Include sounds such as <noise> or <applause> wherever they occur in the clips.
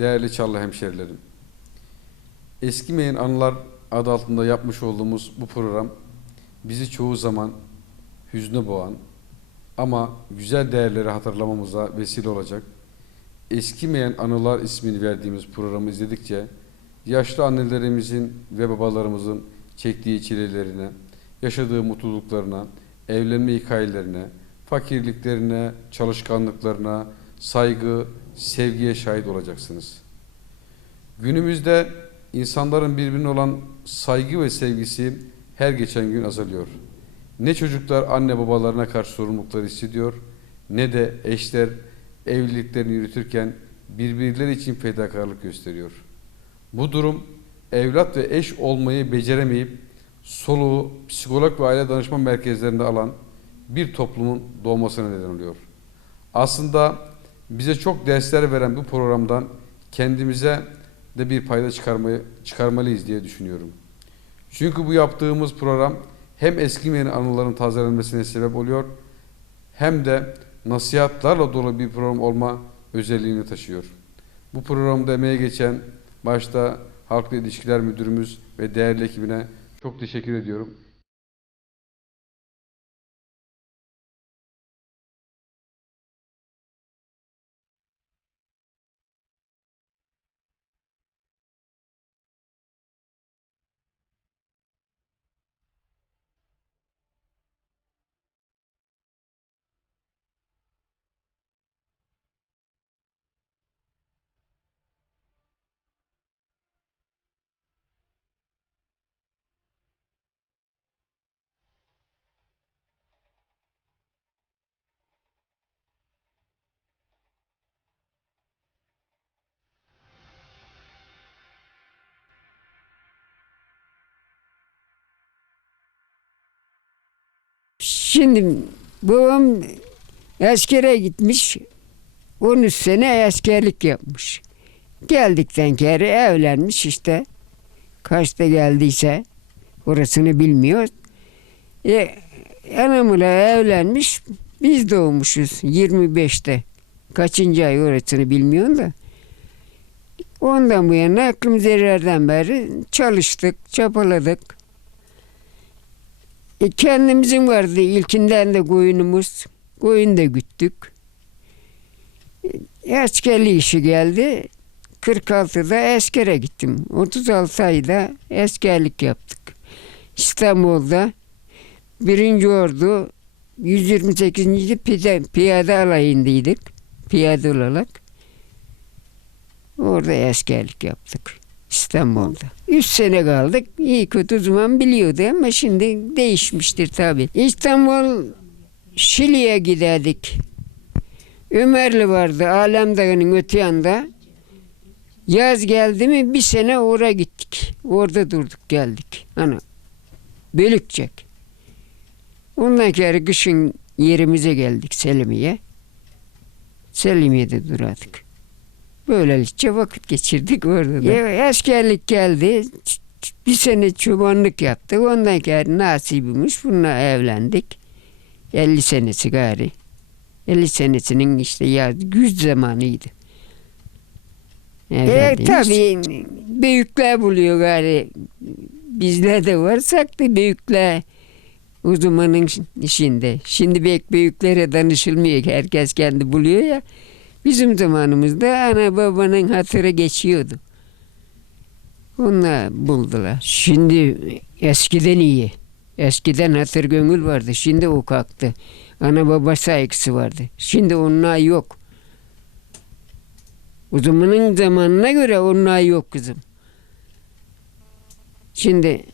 değerli Çarlı hemşerilerim. Eskimeyen Anılar adı altında yapmış olduğumuz bu program bizi çoğu zaman hüzne boğan ama güzel değerleri hatırlamamıza vesile olacak. Eskimeyen Anılar ismini verdiğimiz programı izledikçe yaşlı annelerimizin ve babalarımızın çektiği çilelerine, yaşadığı mutluluklarına, evlenme hikayelerine, fakirliklerine, çalışkanlıklarına, saygı, sevgiye şahit olacaksınız. Günümüzde insanların birbirine olan saygı ve sevgisi her geçen gün azalıyor. Ne çocuklar anne babalarına karşı sorumlulukları hissediyor, ne de eşler evliliklerini yürütürken birbirleri için fedakarlık gösteriyor. Bu durum evlat ve eş olmayı beceremeyip soluğu psikolog ve aile danışma merkezlerinde alan bir toplumun doğmasına neden oluyor. Aslında bize çok dersler veren bu programdan kendimize de bir payda çıkarmayı çıkarmalıyız diye düşünüyorum. Çünkü bu yaptığımız program hem eskimeyen anıların tazelenmesine sebep oluyor hem de nasihatlarla dolu bir program olma özelliğini taşıyor. Bu programda emeğe geçen başta Halkla İlişkiler Müdürümüz ve değerli ekibine çok teşekkür ediyorum. Şimdi babam askere gitmiş. 13 sene askerlik yapmış. Geldikten kere evlenmiş işte. Kaçta geldiyse orasını bilmiyor. E, anamla evlenmiş. Biz doğmuşuz 25'te. Kaçıncı ay orasını bilmiyorum da. Ondan bu yana aklım zerreden beri çalıştık, çapaladık. E, kendimizin vardı ilkinden de koyunumuz. Koyun da güttük. E, askerlik işi geldi. 46'da askere gittim. 36 ayda askerlik yaptık. İstanbul'da birinci ordu 128. Piyade, piyade alayındaydık. Piyade olarak. Orada askerlik yaptık. İstanbul'da. Üç sene kaldık. İyi kötü zaman biliyordu ama şimdi değişmiştir tabii. İstanbul Şili'ye giderdik. Ömerli vardı Alem Dağı'nın öte yanda. Yaz geldi mi bir sene oraya gittik. Orada durduk geldik. Ana Bölükçek. Ondan sonra kışın yerimize geldik Selimiye. Selimiye'de duradık. Böylelikle vakit geçirdik orada da. Ya, askerlik geldi. Bir sene çobanlık yaptık. Ondan sonra nasibimiz. Bununla evlendik. 50 senesi gari. 50 senesinin işte ya güz zamanıydı. E, tabii büyükler buluyor gari. Bizler de varsak da büyükler uzmanın işinde. Şimdi büyüklere danışılmıyor herkes kendi buluyor ya. Bizim zamanımızda ana babanın hatırı geçiyordu. Onlar buldular. Şimdi eskiden iyi. Eskiden hatır gönül vardı. Şimdi o kalktı. Ana baba saygısı vardı. Şimdi onlar yok. O zamanın zamanına göre onlar yok kızım. Şimdi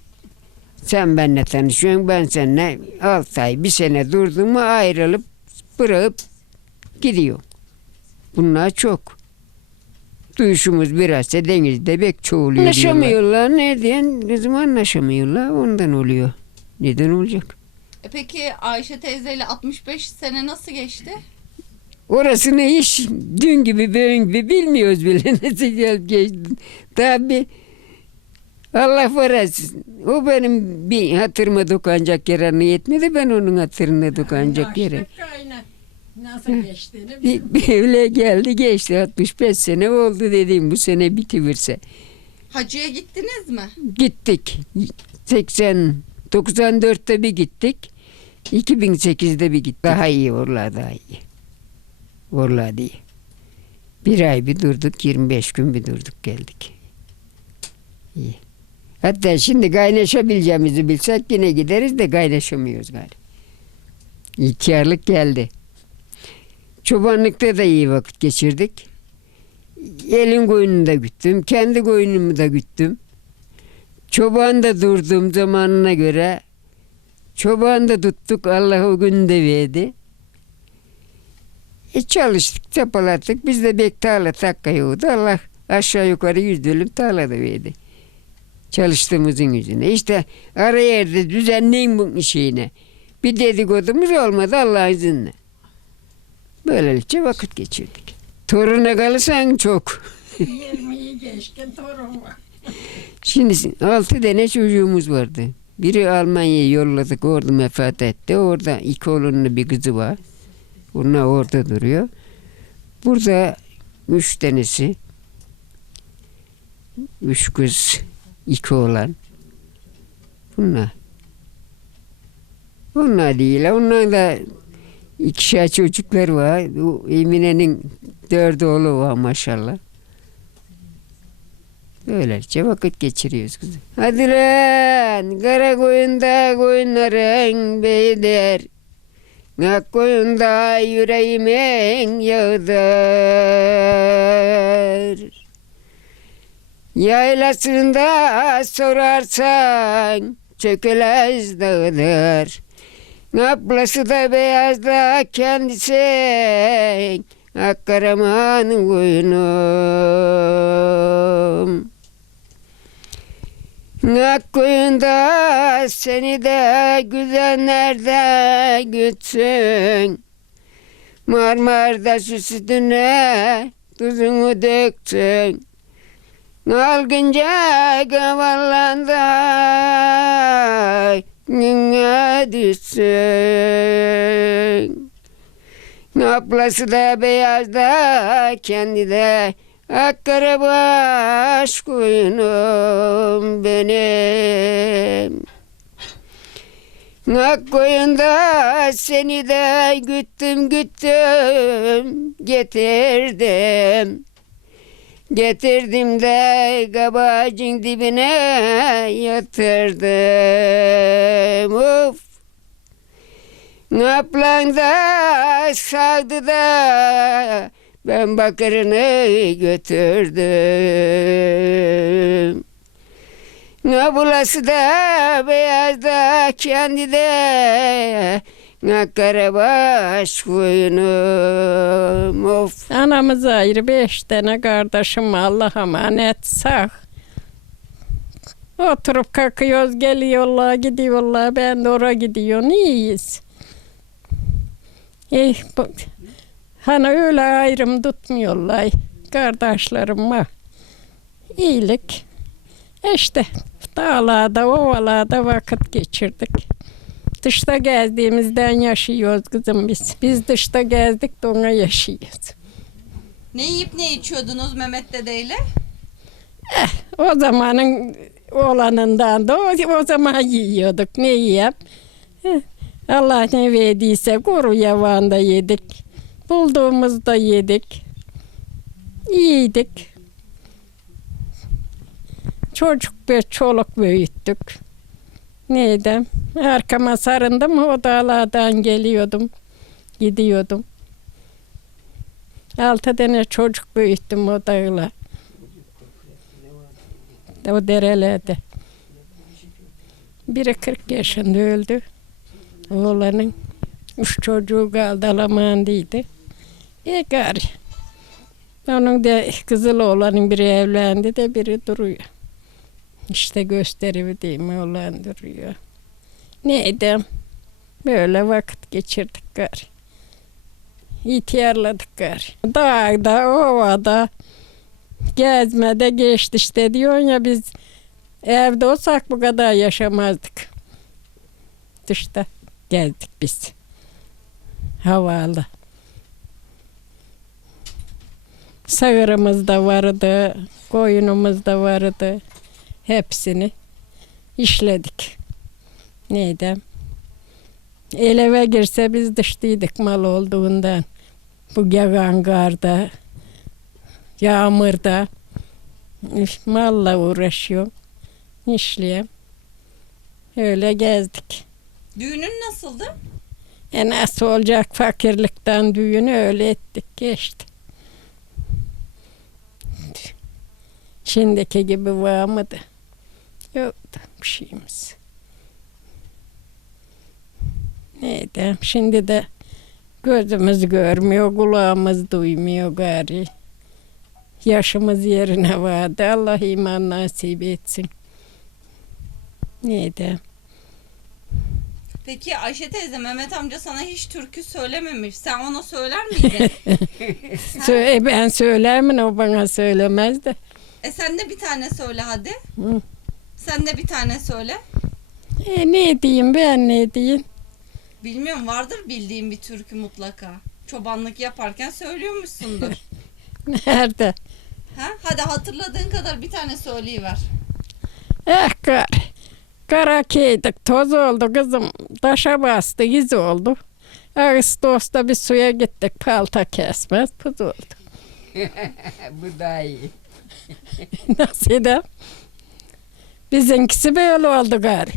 sen benimle tanışıyorsun, ben seninle 6 ay, bir sene durdum mu ayrılıp bırakıp gidiyor. Bunlar çok. Duyuşumuz bilhassa denizde bek çoğuluyor Anlaşamıyorlar. Ne diyen kızım anlaşamıyorlar. Ondan oluyor. Neden olacak? E Peki Ayşe teyzeyle 65 sene nasıl geçti? Orasını hiç dün gibi bugün gibi bilmiyoruz bile <laughs> nasıl gelip geçti. Tabi Allah var etsin. O benim bir hatırıma dokunacak yere yetmedi. Ben onun hatırına dokunacak yere. Nasıl geçtiğini Bir, bir öyle geldi geçti 65 sene oldu dediğim bu sene bitiverse. Hacı'ya gittiniz mi? Gittik. 80 94'te bir gittik. 2008'de bir gittik. Daha iyi orla daha iyi. Orla iyi. Bir ay bir durduk 25 gün bir durduk geldik. İyi. Hatta şimdi kaynaşabileceğimizi bilsek yine gideriz de kaynaşamıyoruz galiba. İhtiyarlık geldi. Çobanlıkta da iyi vakit geçirdik. Elin koyununu da güttüm. Kendi koyunumu da güttüm. Çoban da durduğum zamanına göre çoban da tuttuk. Allah o gün de verdi. E çalıştık, çapalattık. Biz de bek tarla takka yoğdu. Allah aşağı yukarı yüz dönüm tarla da verdi. Çalıştığımızın yüzüne. İşte ara yerde düzenleyin bu şeyine. Bir dedikodumuz olmadı Allah'ın izniyle. Böylelikle vakit geçirdik. Toruna kalırsan çok. 20'yi geçkin torun var. Şimdi altı tane çocuğumuz vardı. Biri Almanya'ya yolladık orada vefat etti. Orada iki oğlunun bir kızı var. Onlar orada duruyor. Burada üç tanesi. Üç kız, iki oğlan. Bunlar. Bunlar değil. Onlar da ikişer çocuklar var. Emine'nin dört oğlu var maşallah. Böylece vakit geçiriyoruz kızım. Hadi lan kara koyunda koyunların beyler. Ak koyunda yüreğimin yağdır. Yaylasında sorarsan çökelez dağıdır. Ablası da beyaz da kendisi Akkaramanın koyunum. Ak seni de güzenlerde gütsün. Marmarda su sütüne tuzunu döktün. Algınca kavallanda güne düşsün. Ablası da beyaz da kendi de akkara baş koyunum benim. Ak koyunda seni de güttüm güttüm getirdim. Getirdim de kabacın dibine yatırdım. Of Naplan da sağdı da ben bakırını götürdüm. Nabulası da beyaz da kendi de Karabaş koyunum of. Anamız ayrı beş tane kardeşim Allah'a emanet sağ. Oturup kalkıyoruz, geliyorlar, gidiyorlar. Ben de oraya gidiyorum. İyiyiz. Eh, bu, hani öyle ayrım tutmuyorlar. Kardeşlerim var. İyilik. İşte dağlarda, ovalarda vakit geçirdik. Dışta gezdiğimizden yaşıyoruz kızım biz. Biz dışta gezdik de ona yaşıyoruz. Ne yiyip ne içiyordunuz Mehmet dedeyle? O zamanın olanından da o, o zaman yiyorduk. Ne yiyip? Eh, Allah ne verdiyse kuru yavan da yedik. Bulduğumuzda yedik. Yiydik. Çocuk ve çoluk büyüttük. Neydi? Arkama sarındım o dağlardan geliyordum. Gidiyordum. Altı tane çocuk büyüttüm o dağlar. O derelerde. Biri 40 yaşında öldü. Oğlanın üç çocuğu kaldı Almanya'daydı. E gari. Onun da kızıl oğlanın biri evlendi de biri duruyor. İşte gösteriyor değil mi oğlan duruyor. Neydi? Böyle vakit geçirdik gari. İhtiyarladık gari. Dağda, ovada, gezmede geçti işte diyorsun ya biz evde olsak bu kadar yaşamazdık. Dışta gezdik biz. Havalı. Sağırımız da vardı, koyunumuz da vardı. Hepsini işledik. Neydi? El eve girse biz dıştıydık mal olduğundan. Bu yağan karda, yağmurda malla uğraşıyorum. İşleyeyim. Öyle gezdik. Düğünün nasıldı? E nasıl olacak fakirlikten düğünü öyle ettik geçti. Şimdiki gibi var mıydı? Yoktu bir şeyimiz. Neydi? Şimdi de gözümüz görmüyor, kulağımız duymuyor gari. Yaşımız yerine vardı. Allah iman nasip etsin. Neydi? Peki Ayşe teyze Mehmet amca sana hiç türkü söylememiş. Sen ona söyler miydin? <laughs> Ben söyler mi o bana söylemez de. e sen de bir tane söyle hadi. Hı. Sen de bir tane söyle. E, ne diyeyim ben ne diyeyim? Bilmiyorum vardır bildiğin bir türkü mutlaka. Çobanlık yaparken söylüyormuşsundur. <laughs> Nerede? ha? Hadi hatırladığın kadar bir tane söyleyiver. Eh kar. Kara keydik toz oldu kızım. Taşa bastı iz oldu. Ağustos'ta bir suya gittik palta kesmez puz oldu. <laughs> Bu da iyi. <laughs> Nasıl da? Bizimkisi böyle oldu gari.